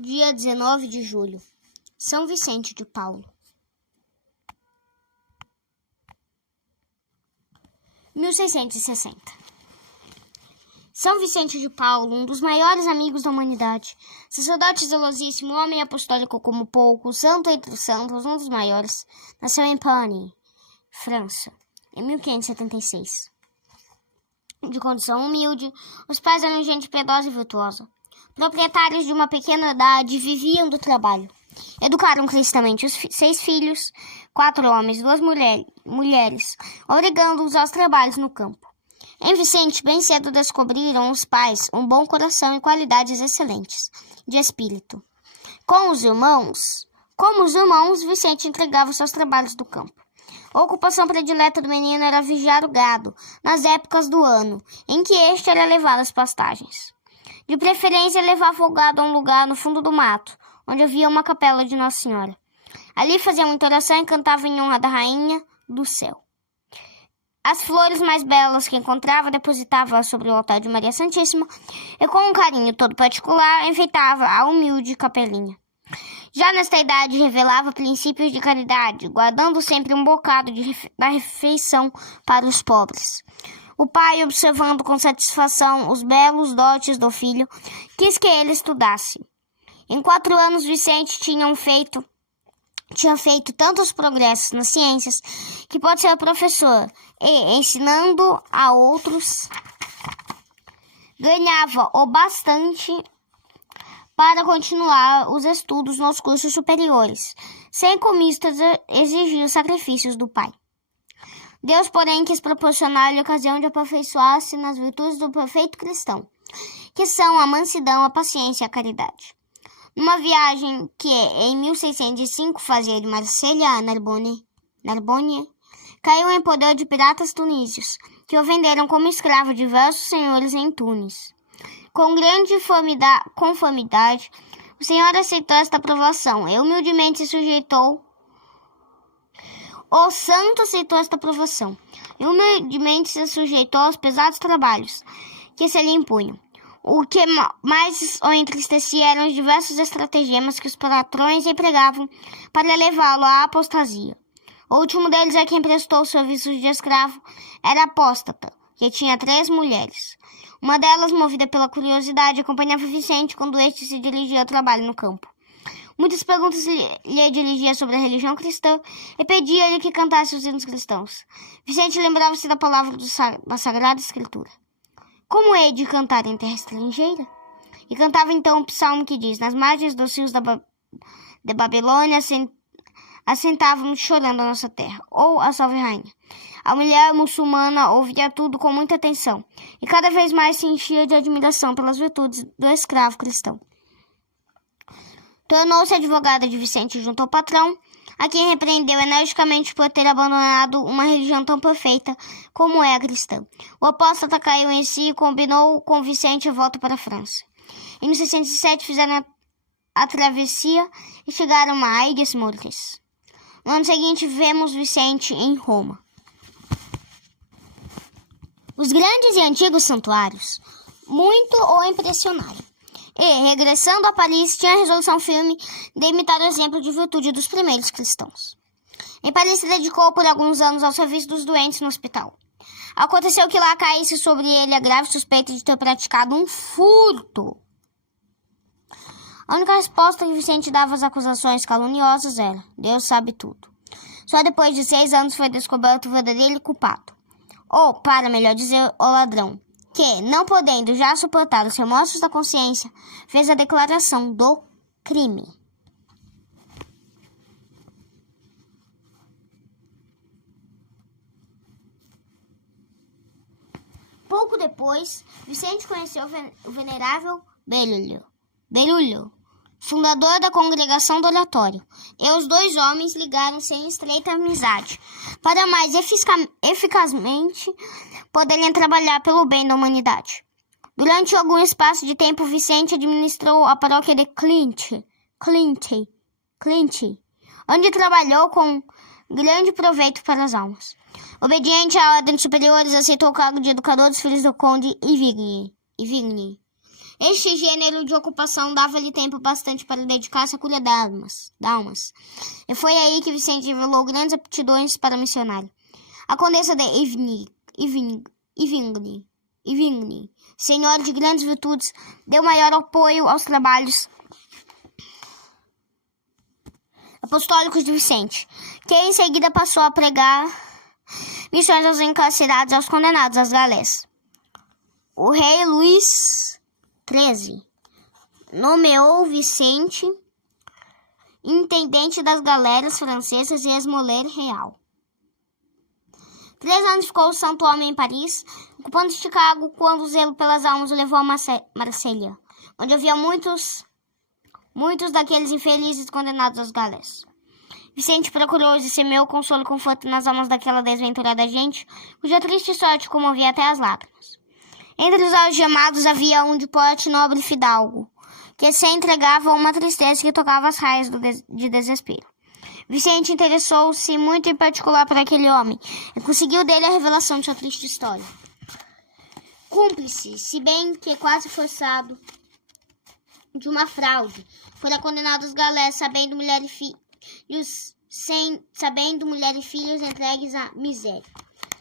Dia 19 de julho, São Vicente de Paulo. 1660. São Vicente de Paulo, um dos maiores amigos da humanidade, sacerdote zelosíssimo, homem apostólico como pouco, santo entre os santos, um dos maiores, nasceu em Pany, França, em 1576. De condição humilde, os pais eram gente piedosa e virtuosa. Proprietários de uma pequena idade, viviam do trabalho. Educaram cristamente os 6 filhos, 4 homens e 2 mulheres, obrigando-os aos trabalhos no campo. Em Vicente, bem cedo descobriram os pais um bom coração e qualidades excelentes de espírito. Como os irmãos, Vicente entregava os seus trabalhos do campo. A ocupação predileta do menino era vigiar o gado, nas épocas do ano, em que este era levado às pastagens. De preferência, levava o gado a um lugar no fundo do mato, onde havia uma capela de Nossa Senhora. Ali fazia muita oração e cantava em honra da Rainha do Céu. As flores mais belas que encontrava depositava sobre o altar de Maria Santíssima e, com um carinho todo particular, enfeitava a humilde capelinha. Já nesta idade, revelava princípios de caridade, guardando sempre um bocado da refeição para os pobres. O pai, observando com satisfação os belos dotes do filho, quis que ele estudasse. Em 4 anos, Vicente tinha feito tantos progressos nas ciências que pode ser professor e, ensinando a outros, ganhava o bastante para continuar os estudos nos cursos superiores, sem comistas exigir os sacrifícios do pai. Deus, porém, quis proporcionar-lhe a ocasião de aperfeiçoar-se nas virtudes do perfeito cristão, que são a mansidão, a paciência e a caridade. Numa viagem que em 1605 fazia de Marselha a Narbonne, caiu em poder de piratas tunísios, que o venderam como escravo a diversos senhores em Tunis. Com grande conformidade, o senhor aceitou esta provação e humildemente se sujeitou. O santo aceitou esta provação e humildemente se sujeitou aos pesados trabalhos que se lhe impunham. O que mais o entristecia eram os diversos estratagemas que os patrões empregavam para levá-lo à apostasia. O último deles, a quem prestou serviços de escravo, era apóstata, que tinha 3 mulheres. Uma delas, movida pela curiosidade, acompanhava Vicente quando este se dirigia ao trabalho no campo. Muitas perguntas lhe dirigia sobre a religião cristã e pedia-lhe que cantasse os hinos cristãos. Vicente lembrava-se da palavra da Sagrada Escritura. Como hei de cantar em terra estrangeira? E cantava então o psalmo que diz: nas margens dos rios de Babilônia assentávamos chorando a nossa terra, ou a Salve Rainha. A mulher muçulmana ouvia tudo com muita atenção e cada vez mais se enchia de admiração pelas virtudes do escravo cristão. Tornou-se advogada de Vicente junto ao patrão, a quem repreendeu energicamente por ter abandonado uma religião tão perfeita como é a cristã. O apóstata caiu em si e combinou com Vicente a volta para a França. Em 1607 fizeram a travessia e chegaram a Aigues-Mortes. No ano seguinte vemos Vicente em Roma. Os grandes e antigos santuários muito o impressionaram. E, regressando a Paris, tinha a resolução firme de imitar o exemplo de virtude dos primeiros cristãos. Em Paris se dedicou por alguns anos ao serviço dos doentes no hospital. Aconteceu que lá caísse sobre ele a grave suspeita de ter praticado um furto. A única resposta que Vicente dava às acusações caluniosas era: Deus sabe tudo. Só depois de 6 anos foi descoberto o verdadeiro culpado. Ou, para melhor dizer, o ladrão, que, não podendo já suportar os remorsos da consciência, fez a declaração do crime. Pouco depois, Vicente conheceu o venerável Berulho, fundador da Congregação do Oratório, e os 2 homens ligaram-se em estreita amizade, para mais eficazmente poderem trabalhar pelo bem da humanidade. Durante algum espaço de tempo, Vicente administrou a paróquia de Clint, onde trabalhou com grande proveito para as almas. Obediente à ordem de superiores, aceitou o cargo de educador dos filhos do conde Ivigny. Este gênero de ocupação dava-lhe tempo bastante para dedicar-se à cura d'almas. E foi aí que Vicente revelou grandes aptidões para missionário. A condessa de Ivigny, senhora de grandes virtudes, deu maior apoio aos trabalhos apostólicos de Vicente, que em seguida passou a pregar missões aos encarcerados e aos condenados às galés. O rei Luís XIII nomeou Vicente intendente das galeras francesas e esmoler real. 3 anos ficou o santo homem em Paris, ocupando Chicago quando o zelo pelas almas o levou a Marselha, onde havia muitos daqueles infelizes condenados às galés. Vicente procurou e semeou consolo e conforto nas almas daquela desventurada gente, cuja triste sorte comovia até as lágrimas. Entre os algemados havia um de porte nobre e fidalgo, que se entregava a uma tristeza que tocava as raias de desespero. Vicente interessou-se muito em particular por aquele homem e conseguiu dele a revelação de sua triste história. Cúmplice, se bem que quase forçado, de uma fraude, fora condenado às galés, sabendo mulher e filhos entregues à miséria.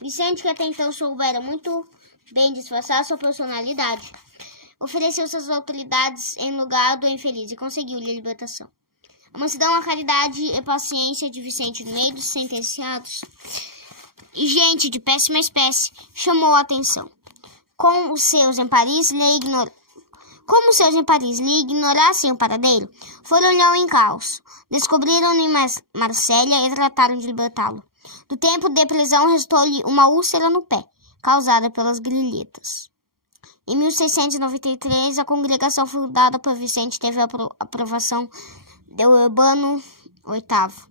Vicente, que até então soubera muito bem disfarçar sua personalidade, ofereceu suas autoridades em lugar do infeliz e conseguiu-lhe a libertação. A mansidão, a caridade e paciência de Vicente no meio dos sentenciados e gente de péssima espécie chamou a atenção. Como os seus em Paris lhe ignorassem o paradeiro, foram-lhe em caos, descobriram-no em Marsella e trataram de libertá-lo. Do tempo de prisão restou-lhe uma úlcera no pé, causada pelas grilhetas. Em 1693, a congregação fundada por Vicente teve a aprovação de Urbano VIII.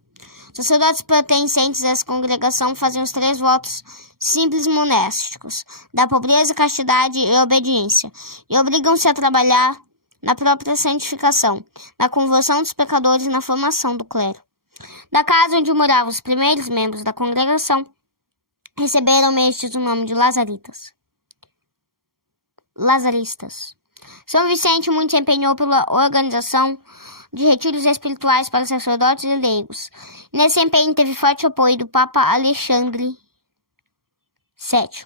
Sacerdotes pertencentes a essa congregação faziam os 3 votos simples monásticos, da pobreza, castidade e obediência, e obrigam-se a trabalhar na própria santificação, na conversão dos pecadores e na formação do clero. Da casa onde moravam os primeiros membros da congregação, receberam estes o nome de lazaristas. São Vicente muito se empenhou pela organização de retiros espirituais para sacerdotes e leigos. Nesse empenho teve forte apoio do Papa Alexandre VII.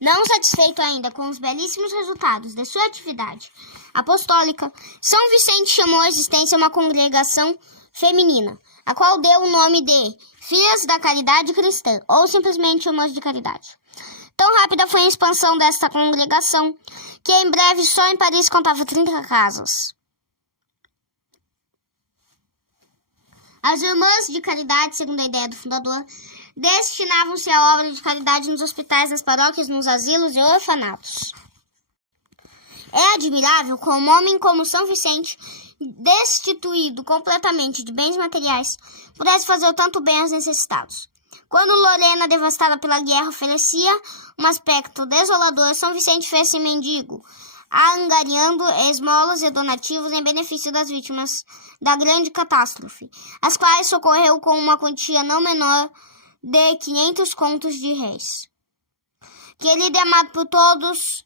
Não satisfeito ainda com os belíssimos resultados de sua atividade apostólica, São Vicente chamou à existência uma congregação feminina, a qual deu o nome de Filhas da Caridade Cristã, ou simplesmente Irmãs de Caridade. Tão rápida foi a expansão desta congregação, que em breve só em Paris contava 30 casas. As Irmãs de Caridade, segundo a ideia do fundador, destinavam-se à obra de caridade nos hospitais, nas paróquias, nos asilos e orfanatos. É admirável como um homem como São Vicente, destituído completamente de bens materiais, pudesse fazer tanto bem aos necessitados. Quando Lorena, devastada pela guerra, oferecia um aspecto desolador, São Vicente fez-se mendigo, angariando esmolas e donativos em benefício das vítimas da grande catástrofe, as quais socorreu com uma quantia não menor de 500 contos de réis. Querido e amado por todos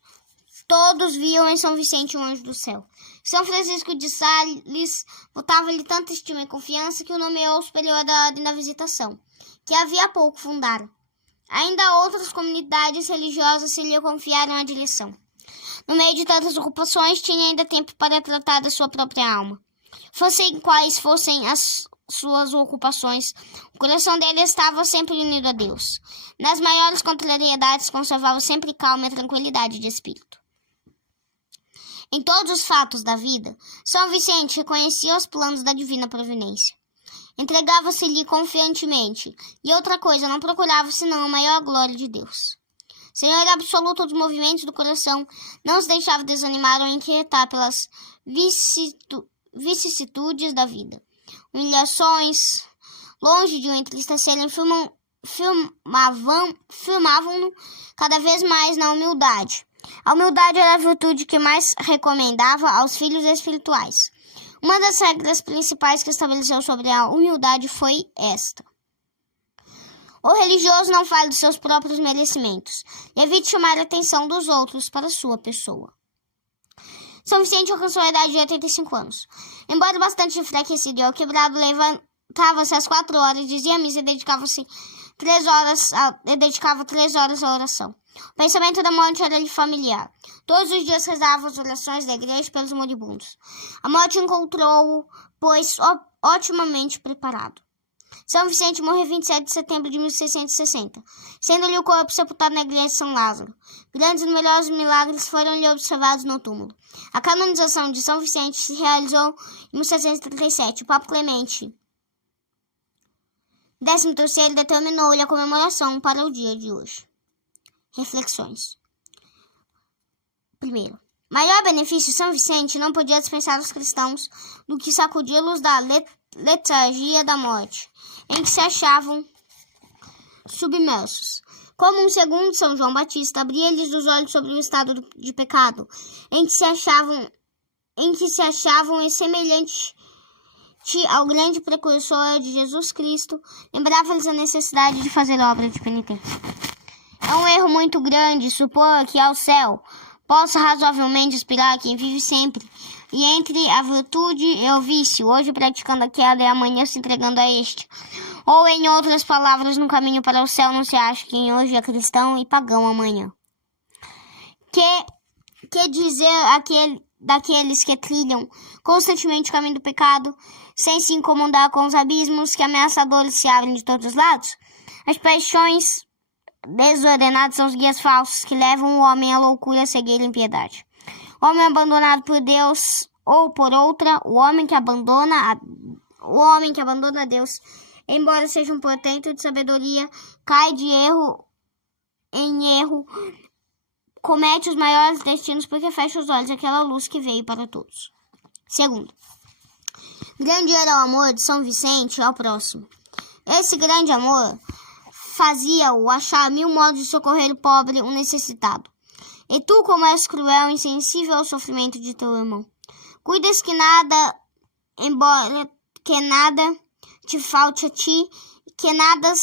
viam em São Vicente um anjo do céu. São Francisco de Sales botava-lhe tanta estima e confiança que o nomeou superior da Ordem da Visitação, que havia pouco fundara. Ainda outras comunidades religiosas se lhe confiaram a direção. No meio de tantas ocupações, tinha ainda tempo para tratar da sua própria alma. Fossem quais fossem as suas ocupações, o coração dele estava sempre unido a Deus. Nas maiores contrariedades, conservava sempre calma e tranquilidade de espírito. Em todos os fatos da vida, São Vicente reconhecia os planos da divina providência. Entregava-se-lhe confiantemente, e outra coisa não procurava senão a maior glória de Deus. Senhor absoluto dos movimentos do coração, não se deixava desanimar ou inquietar pelas vicissitudes da vida. Humilhações, longe de o entristecerem, firmavam-no cada vez mais na humildade. A humildade era a virtude que mais recomendava aos filhos espirituais. Uma das regras principais que estabeleceu sobre a humildade foi esta: O religioso não fale dos seus próprios merecimentos e evite chamar a atenção dos outros para sua pessoa. São Vicente alcançou a idade de 85 anos. Embora bastante enfraquecido e quebrado, levantava-se às 4 horas, dizia a missa e dedicava 3 horas à oração. O pensamento da morte era-lhe familiar. Todos os dias rezava as orações da igreja pelos moribundos. A morte encontrou-o, pois, otimamente preparado. São Vicente morreu em 27 de setembro de 1660, sendo-lhe o corpo sepultado na igreja de São Lázaro. Grandes e numerosos milagres foram-lhe observados no túmulo. A canonização de São Vicente se realizou em 1637. O Papa Clemente XIII determinou-lhe a comemoração para o dia de hoje. Reflexões. Primeiro, maior benefício, São Vicente não podia dispensar os cristãos do que sacudi-los da letargia da morte, em que se achavam submersos. Como um segundo São João Batista, abria-lhes os olhos sobre o estado de pecado, em que se achavam e semelhante ao grande precursor de Jesus Cristo, lembrava-lhes a necessidade de fazer obra de penitência. É um erro muito grande supor que ao céu possa razoavelmente aspirar quem vive sempre, e entre a virtude e o vício, hoje praticando aquela e amanhã se entregando a este. Ou, em outras palavras, no caminho para o céu não se acha quem hoje é cristão e pagão amanhã. Que dizer daqueles que trilham constantemente o caminho do pecado, sem se incomodar com os abismos que ameaçadores se abrem de todos os lados? As paixões desordenadas são os guias falsos que levam o homem à loucura, à cegueira e impiedade. O homem abandonado por Deus ou por outra, o homem que abandona a Deus, embora seja um portento de sabedoria, cai de erro em erro, comete os maiores destinos porque fecha os olhos àquela luz que veio para todos. Segundo, grande era o amor de São Vicente ao próximo. Esse grande amor fazia-o achar 1000 modos de socorrer o pobre, o necessitado. E tu, como és cruel e insensível ao sofrimento de teu irmão, cuidas que nada te falte a ti, que nada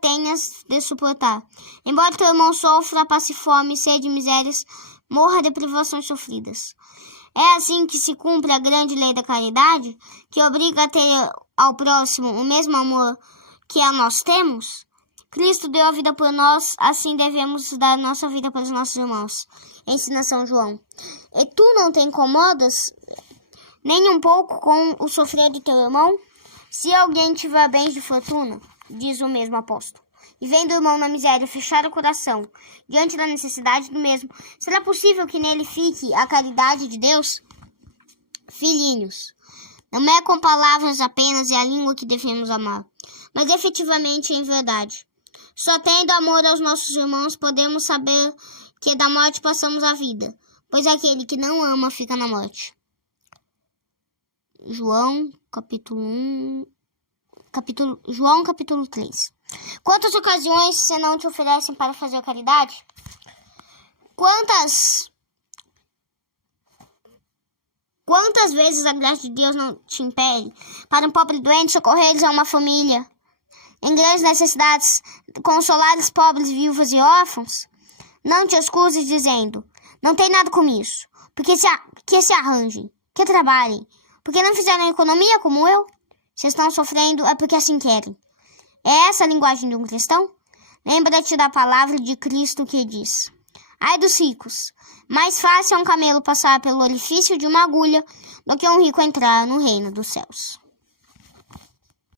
tenhas de suportar. Embora teu irmão sofra, passe fome, sede e misérias, morra de privações sofridas. É assim que se cumpre a grande lei da caridade, que obriga a ter ao próximo o mesmo amor que a nós temos? Cristo deu a vida por nós, assim devemos dar nossa vida pelos nossos irmãos. Ensina São João. E tu não te incomodas nem um pouco com o sofrer de teu irmão? Se alguém tiver bens de fortuna, diz o mesmo apóstolo, e vendo o irmão na miséria fechar o coração diante da necessidade do mesmo, será possível que nele fique a caridade de Deus? Filhinhos, não é com palavras apenas e a língua que devemos amar, mas efetivamente em verdade. Só tendo amor aos nossos irmãos podemos saber que da morte passamos à vida, pois aquele que não ama fica na morte. João, capítulo 3. Quantas ocasiões se não te oferecem para fazer caridade? Quantas vezes a graça de Deus não te impele para um pobre doente socorreres a uma família em grandes necessidades, consolares pobres, viúvas e órfãos? Não te excuses dizendo, não tem nada com isso, porque se arranjem, que trabalhem, porque não fizeram economia como eu? Se estão sofrendo é porque assim querem. É essa a linguagem de um cristão? Lembra-te da palavra de Cristo que diz: ai dos ricos, mais fácil é um camelo passar pelo orifício de uma agulha do que um rico entrar no reino dos céus.